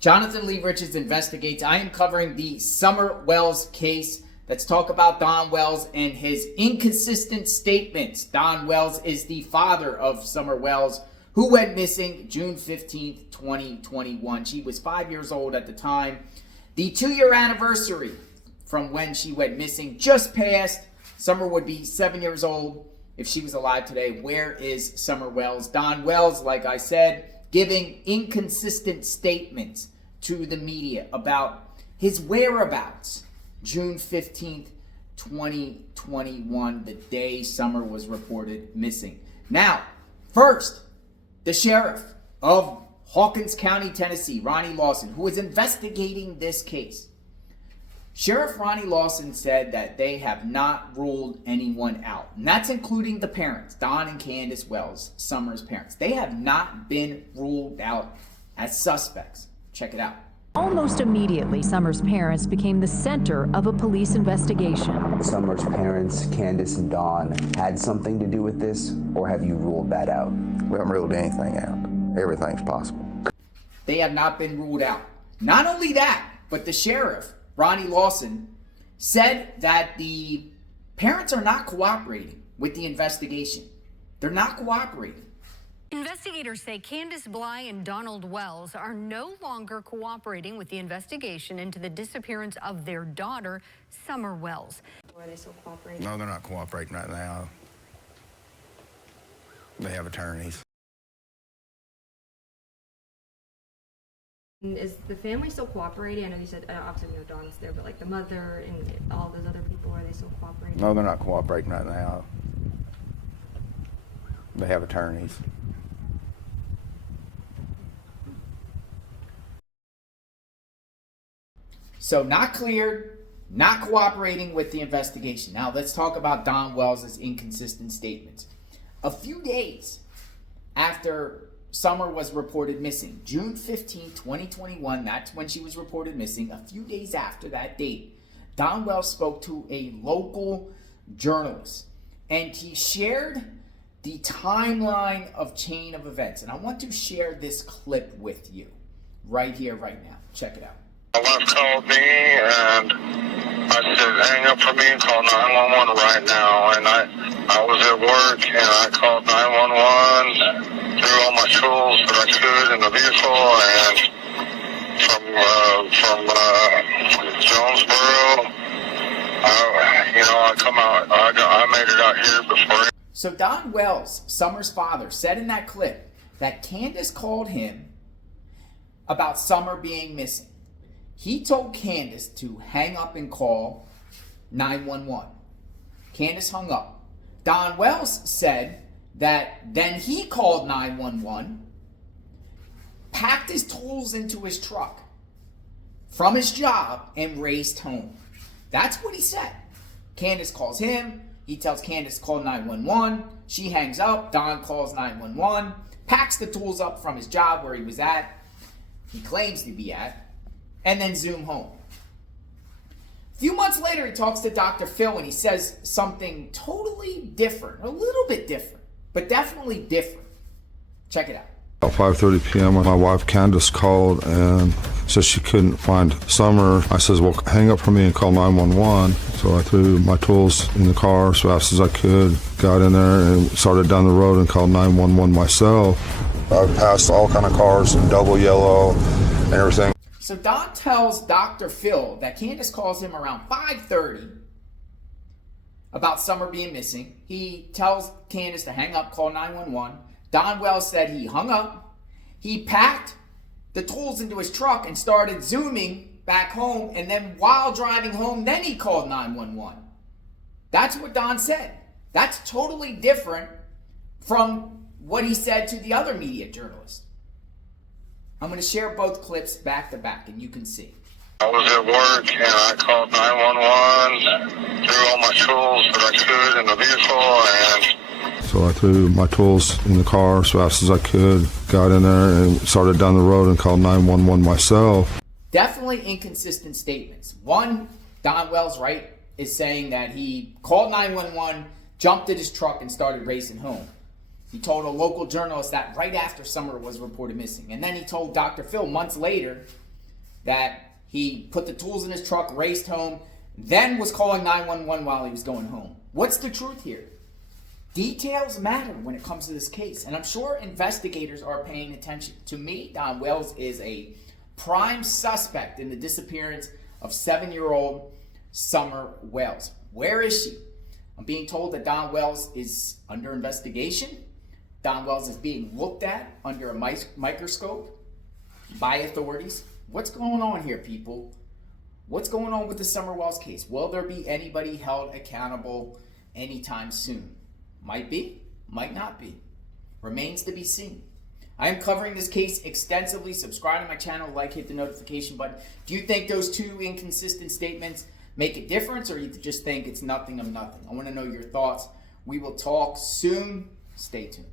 Jonathan Lee Richards investigates. I am covering the Summer Wells case. Let's talk about Don Wells and his inconsistent statements. Don Wells is the father of Summer Wells, who went missing June 15th, 2021. She was 5 years old at the time. The 2-year anniversary from when she went missing just passed. Summer would be 7 years old if she was alive today. Where is Summer Wells? Don Wells, like I said, giving inconsistent statements to the media about his whereabouts. June 15th, 2021, the day Summer was reported missing. Now, first, the sheriff of Hawkins County, Tennessee, Ronnie Lawson, who is investigating this case. Sheriff Ronnie Lawson said that they have not ruled anyone out. And that's including the parents, Don and Candus Wells, Summer's parents. They have not been ruled out as suspects. Check it out. Almost immediately, Summer's parents became the center of a police investigation. Summer's parents, Candus and Don, had something to do with this, or have you ruled that out? We haven't ruled anything out. Everything's possible. They have not been ruled out. Not only that, but the sheriff, Ronnie Lawson, said that the parents are not cooperating with the investigation. They're not cooperating. Investigators say Candus Bly and Donald Wells are no longer cooperating with the investigation into the disappearance of their daughter, Summer Wells. Are they still cooperating? No, they're not cooperating right now. They have attorneys. Is the family still cooperating? I know you said, obviously, Don's there, but like the mother and all those other people, are they still cooperating? No, they're not cooperating right now. They have attorneys. So not cleared, not cooperating with the investigation. Now let's talk about Don Wells' inconsistent statements. A few days after Summer was reported missing, June 15, 2021, that's when she was reported missing. A few days after that date, Don Wells spoke to a local journalist and he shared the timeline of chain of events. And I want to share this clip with you right here, right now. Check it out. My wife called me and I said, hang up for me and call 911 right now. And I was at work and I called 911, threw all my tools that I could in the vehicle, and from Jonesboro, I come out, I made it out here before. So Don Wells, Summer's father, said in that clip that Candus called him about Summer being missing. He told Candus to hang up and call 911. Candus hung up. Don Wells said that then he called 911, packed his tools into his truck from his job, and raced home. That's what he said. Candus calls him. He tells Candus to call 911. She hangs up. Don calls 911, packs the tools up from his job where he was at, he claims to be at, and then zoom home. A few months later, he talks to Dr. Phil and he says something totally different, a little bit different, but definitely different. Check it out. About 5:30 p.m. my wife Candus called and said she couldn't find Summer. I says, well, hang up for me and call 911. So I threw my tools in the car as fast as I could, got in there and started down the road and called 911 myself. I passed all kind of cars in double yellow and everything. So Don tells Dr. Phil that Candus calls him around 5:30 about Summer being missing. He tells Candus to hang up, call 911. Don Wells said he hung up. He packed the tools into his truck and started zooming back home. And then while driving home, then he called 911. That's what Don said. That's totally different from what he said to the other media journalist. I'm going to share both clips back to back and you can see. I was at work and I called 911, threw all my tools that I could in the vehicle, and so I threw my tools in the car as fast as I could, got in there and started down the road and called 911 myself. Definitely inconsistent statements. One, Don Wells, right, is saying that he called 911, jumped in his truck and started racing home. He told a local journalist that right after Summer was reported missing. And then he told Dr. Phil months later that he put the tools in his truck, raced home, then was calling 911 while he was going home. What's the truth here? Details matter when it comes to this case, and I'm sure investigators are paying attention. To me, Don Wells is a prime suspect in the disappearance of 7-year-old Summer Wells. Where is she? I'm being told that Don Wells is under investigation. Don Wells is being looked at under a microscope by authorities. What's going on here, people? What's going on with the Summer Wells case? Will there be anybody held accountable anytime soon? Might be, might not be. Remains to be seen. I am covering this case extensively. Subscribe to my channel, like, hit the notification button. Do you think those two inconsistent statements make a difference, or you just think it's nothing of nothing? I want to know your thoughts. We will talk soon. Stay tuned.